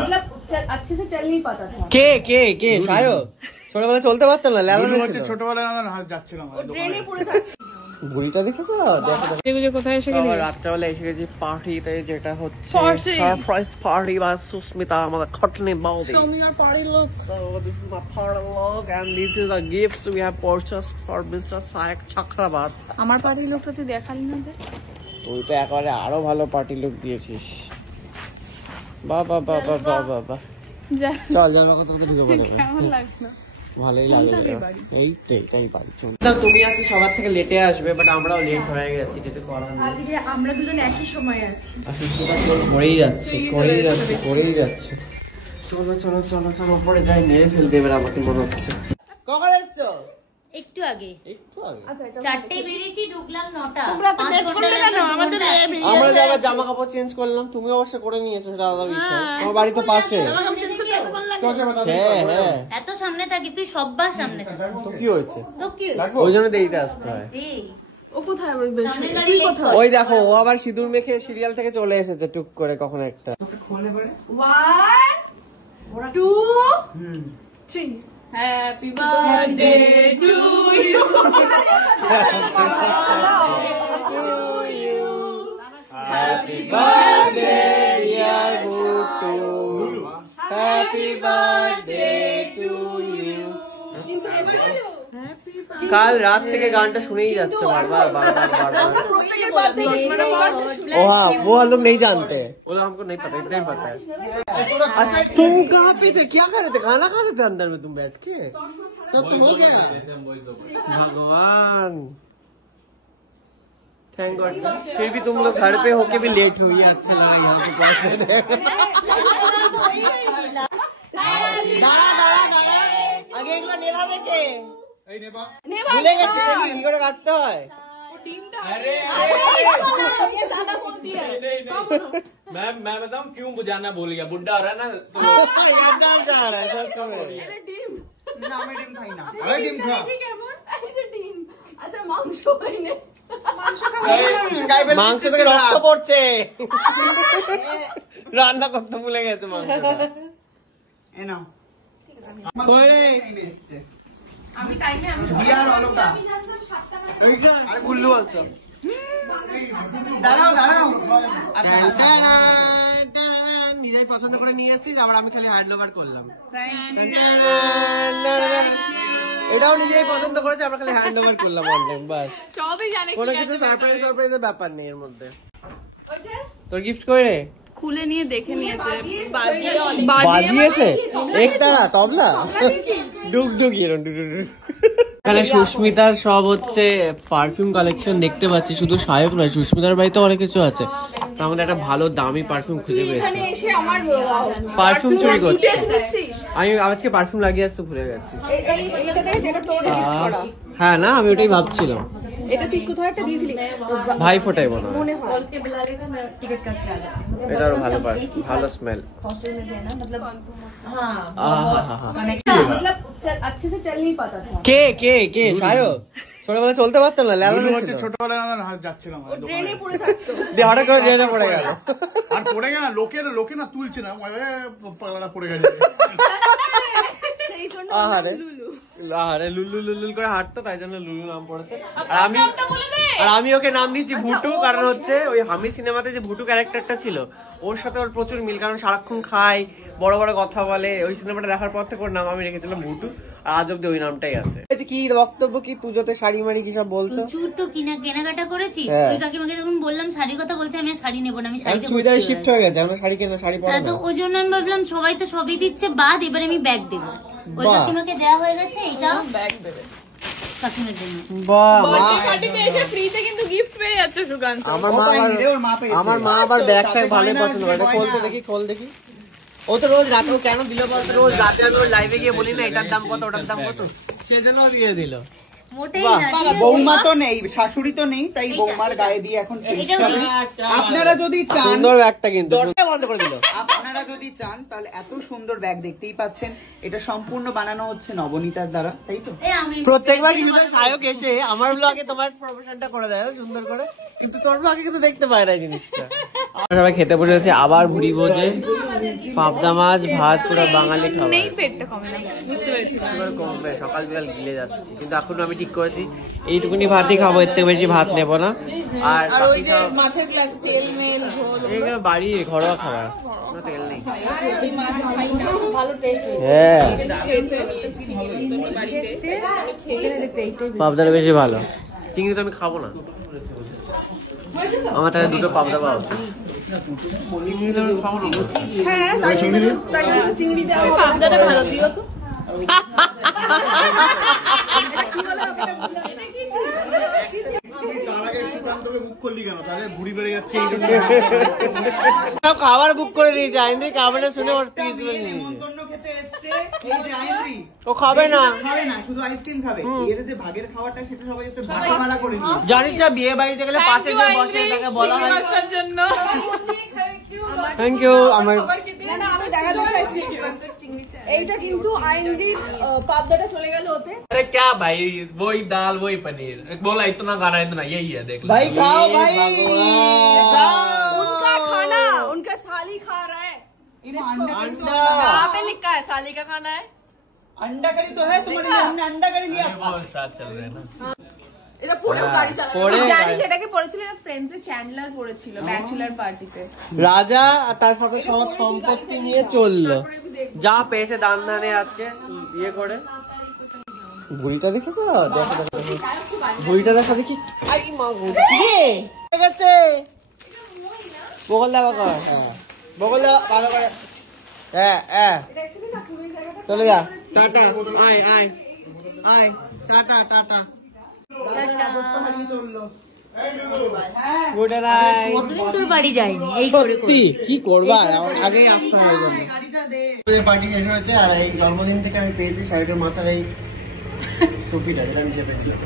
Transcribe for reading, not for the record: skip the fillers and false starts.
मतलब अच्छे से चल नहीं पाता था। কে সায়ক ছোটবেলা চলতে পারতো না, ছোটবেলায় আমার যাচ্ছিলাম ট্রেনে পড়ে থাকতো। বুড়িটা দেখেছো? দেখো কোথায় এসে গেলি? রাত্রেবেলা এসে গেছি পার্টিতে, যেটা হচ্ছে সারপ্রাইজ পার্টি বা সুস্মিতা আমাদের খটনি বৌদি। Show me your party look. So this is my party look and this is the gifts we have purchased for Mr. Sayak Chakrabarty. আমার পার্টি লুকটা তুই দেখালি না? তুই তো একেবারে আরো ভালো পার্টি লুক দিয়েছিস। বাবা বাবা বাবা চল যার কথা কথা ঢুকে পড়ে। কেমন লাগলো? ভালোই লাগলো। এইটাই বাড়ি চল। তুমি আজকে সবার থেকে লেটে আসবে, বাট আমরাও লেট হয়ে গেছি, কিছু করার নেই। আজকে আমরা দুজন একই সময়ে আছি। সুস্মিতা চল করেই যাচ্ছে। চলো পরে যাই, মেরে ফেলবে এবার আমাকে মনে হচ্ছে। কখন এসছো? একটু আগে। চারটে বেরিয়েছি, ঢুকলাম 9টা। আমরা যে আবার জামা কাপড় চেঞ্জ করলাম, তুমি অবশ্য করে নিয়েছো, সেটা আলাদা বিষয়। আমার বাড়ি তো পাশে। হ্যাঁ এত সামনে থাকি, তুই সববার সামনে থাকিস। তো কি হয়েছে? ওই জন্য দেরিতে আসতে হয়। ও কোথায়? ওই দেখো, ও আবার সিঁদুর মেখে সিরিয়াল থেকে চলে এসেছে টুক করে কখন একটা। 1 2 3 Happy birthday to you. Happy birthday dear Buttu. Happy birthday to you. কাল রাত থেকে গানটা শুনেই যাচ্ছে বারবার। वो लोग नहीं जानते, वो लोग हमको नहीं पता, इतना ही पता है। तुम कहाँ पे थे, क्या कर रहे थे? खाना खा रहे थे अंदर में तुम बैठ के? सब तो हो गया। भगवान थैंक गॉड, फिर भी तुम लोग घर पे होके भी लेट हुई, अच्छा लगा यहाँ पे पहुंचने। आगे एक बार नेवा बेटे भूले গেছে, কি করে কাটতে হয়? मैं बताऊं क्यों बुझाना भूल गया, बुड्ढा हो रहा है ना। মাংস থেকে রক্ত পড়ছে, রান্না করতে ভুলে গেছে মাংস। আমি টাইমে আমি দিয়ার অলকা আর গুল্লু আছো। দাঁড়াও নিজেই পছন্দ করে নিয়ে এসেছিস, আবার আমি খালি হ্যান্ড ওভার করলাম। এটাও নিজেই পছন্দ করেছে, আমরা খালি হ্যান্ড ওভার করলাম অনলাইন, বাস। সবই জানে, কোনো কিছু সারপ্রাইজের ব্যাপার নেই এর মধ্যে। তোর গিফট করে খুলে নিয়ে দেখে নিয়েছে, বাজিয়েছে এক তারা তবলা ডুগডুগ এখানে। সুস্মিতার সব হচ্ছে পারফিউম কালেকশন দেখতে পাচ্ছি, শুধু সায়ক নয়, সুস্মিতার বাড়িতে অনেক কিছু আছে। আমাদের একটা ভালো দামি পারফিউম খুঁজে পেয়েছি। পারফিউম চুরি করছি আমি, আজকে পারফিউম লাগিয়ে আসতে ভুলে গেছি। হ্যাঁ না, আমি ওটাই ভাবছিলাম। এটা তুই কোথাও একটা দিয়েছিলি, ভাই ফোটাই মনে হয়। টিকিট কাটতে আলা এটা ভালো ভালো স্মেল। हॉस्टल में थे ना, मतलब मतलब अच्छे से चल नहीं पाता था। কে সায়ক ছোটবেলা চলতে পারতো না, ছোটবেলায় আমার যাচ্ছিলাম ট্রেনে পড়ে থাকতো, হঠাৎ করে ট্রেনে পড়ে গেল। আর পড়ে গেল, লোকে না তুলছে না, পাগলাটা পড়ে গেছে। সেই জন্য আরে লুলু করে হাঁটতো, তাই জন্য লুলু নাম পড়েছে। আর আমি ওকে নাম দিয়েছি ভুটু, কারণ হচ্ছে ওই হামি সিনেমাতে যে ভুটু ক্যারেক্টারটা ছিল, ওর সাথে ওর প্রচুর মিল, কারণ সারাক্ষণ খায়, বড় বড় কথা বলে। ওই সিনেমাটা দেখার পর থেকে ওর নাম আমি রেখেছিলাম ভুটু, আর আজ অব্দি ওই নামটাই আছে। কি বক্তব্য, কি পুজোতে শাড়ি মারি কি সব বলছো? প্রচুর তো কেনাকাটা করেছিস। ওই কাকিমাকে যখন বললাম শাড়ির কথা, বলছে আমি শাড়ি নেবো না, আমি শাড়ি চুড়িদার শিফট হয়ে গেছে, আমরা শাড়ি কেনা, শাড়ি পরা। তো ওই জন্য আমি ভাবলাম সবাই তো সবই দিচ্ছে, বাদ এবারে আমি ব্যাগ দেবো। ওই কাকিমাকে দেওয়া হয়ে গেছে, এটা ব্যাগ দেবে কাকিমার জন্য। আমার মা আবার ব্যাগ ট্যাগ ভালো পছন্দ করে। খোল দেখি। ও তো রোজ রাতে, কেন দিল বলতো, রোজ রাতে আমি ওর লাইভে গিয়ে বলি না এটার দাম কত ওটার দাম কত, সেজন্য দিয়ে দিল। বৌমা তো নেই, শাশুড়ি তো নেই, তাই বৌমার গায়ে দিয়ে এখন আপনারা যদি চান, সুন্দর ব্যাগটা কিন্তু বন্ধ করে দিল। আপনারা যদি চান তাহলে এত সুন্দর ব্যাগ দেখতেই পাচ্ছেন, এটা সম্পূর্ণ বানানো হচ্ছে নবনীতার দ্বারা, তাই তো? প্রত্যেকবার কিন্তু সায়ক এসে আমার ব্লগে তোমার প্রমোশনটা করে দেয় সুন্দর করে, কিন্তু তোর ব্লগে কিন্তু দেখতে পায় না জিনিসটা। সবাই খেতে বসেছে আবার ভুড়ি ভোজে, পাবদা মাছ, ভাত, পুরো বাঙালি খাবার। পেটটা কমে না, বুঝতে পেরেছি। এবার কমবে, সকাল বিকাল গিলে যাচ্ছে, কিন্তু এখন আমি ঠিক করেছি এইটুকুনি ভাতই খাবো, এর থেকে বেশি ভাত নেবো না। আর বাকি সব মাছের তেল মেল ঝোল এইগুলো বাড়ি ঘরোয়া খাবার, কোনো তেল নেই। ভালো টেস্ট হ্যাঁ, পাবদাটা বেশি ভালো, চিংড়ি তো আমি খাবো না। আমার তাহলে দুটো পাবদা পাওয়া উচিত। হ্যাঁ, তাই চিংড়ি দেওয়া পাবদাটা ভালো দিও তো। খাবার বুক করে দিয়েছে আইন্দ্রি, খাবারটা শুনে ওর পিস নেমন্তন্ন খেতে এসছে এই যে আইন্দ্রি, ও খাবে না, খাবে না, শুধু আইসক্রিম খাবে। এর যে ভাগের খাবারটা সেটা সবাই একটু ভাড়া করে নিয়ে। জানিস না বিয়ে বাড়িতে গেলে পাশে যে বসে তাকে বলা হয় জন্য থ্যাংক ইউ। আমার না আমি দেখাতে চাইছি এইটা কিন্তু আইনরির পাবদাটা চলে গেল ওতে। अरे क्या भाई, वही दाल वही पनीर, बोला इतना खाना इतना, यही है देख लो। भाई खाओ भाई, उनका खाना उनका साली खा रहा है, अंडा यहाँ पे लिखा है साली का खाना है। अंडा करी तो है तुम्हारे लिए, हमने अंडा करी लिया। वो साथ चल रहे हैं ना। এটা পুরো গাড়ি চালানো, পরে জানি সেটাকে পড়েছিল না, ফ্রেন্ডসে চ্যান্ডলার পড়েছিল ব্যাচেলর পার্টিতে। রাজা আর তার সাথে সব সম্পত্তি নিয়ে চললো, যা পেয়েছে দান দানে আজকে ইয়ে করে। ভুড়িটা দেখেছো? দেখো ভুড়িটা দেখা দেখি, গেছে বগল দেওয়া কর, বগল দেওয়া ভালো করে, হ্যাঁ চলে যা, টাটা, আয় আয় আয়, টাটা টাটা, গুড নাইট। কতদিন তোর বাড়ি যায়নি এই করে করে। সত্যি কি করবা, আগেই আসতে হবে। পার্টি শেষ হয়েছে, আর এই জন্মদিন থেকে আমি পেয়েছি শাড়িটার মাথার এই টুপিটা, যেটা আমি চেপে দিলাম।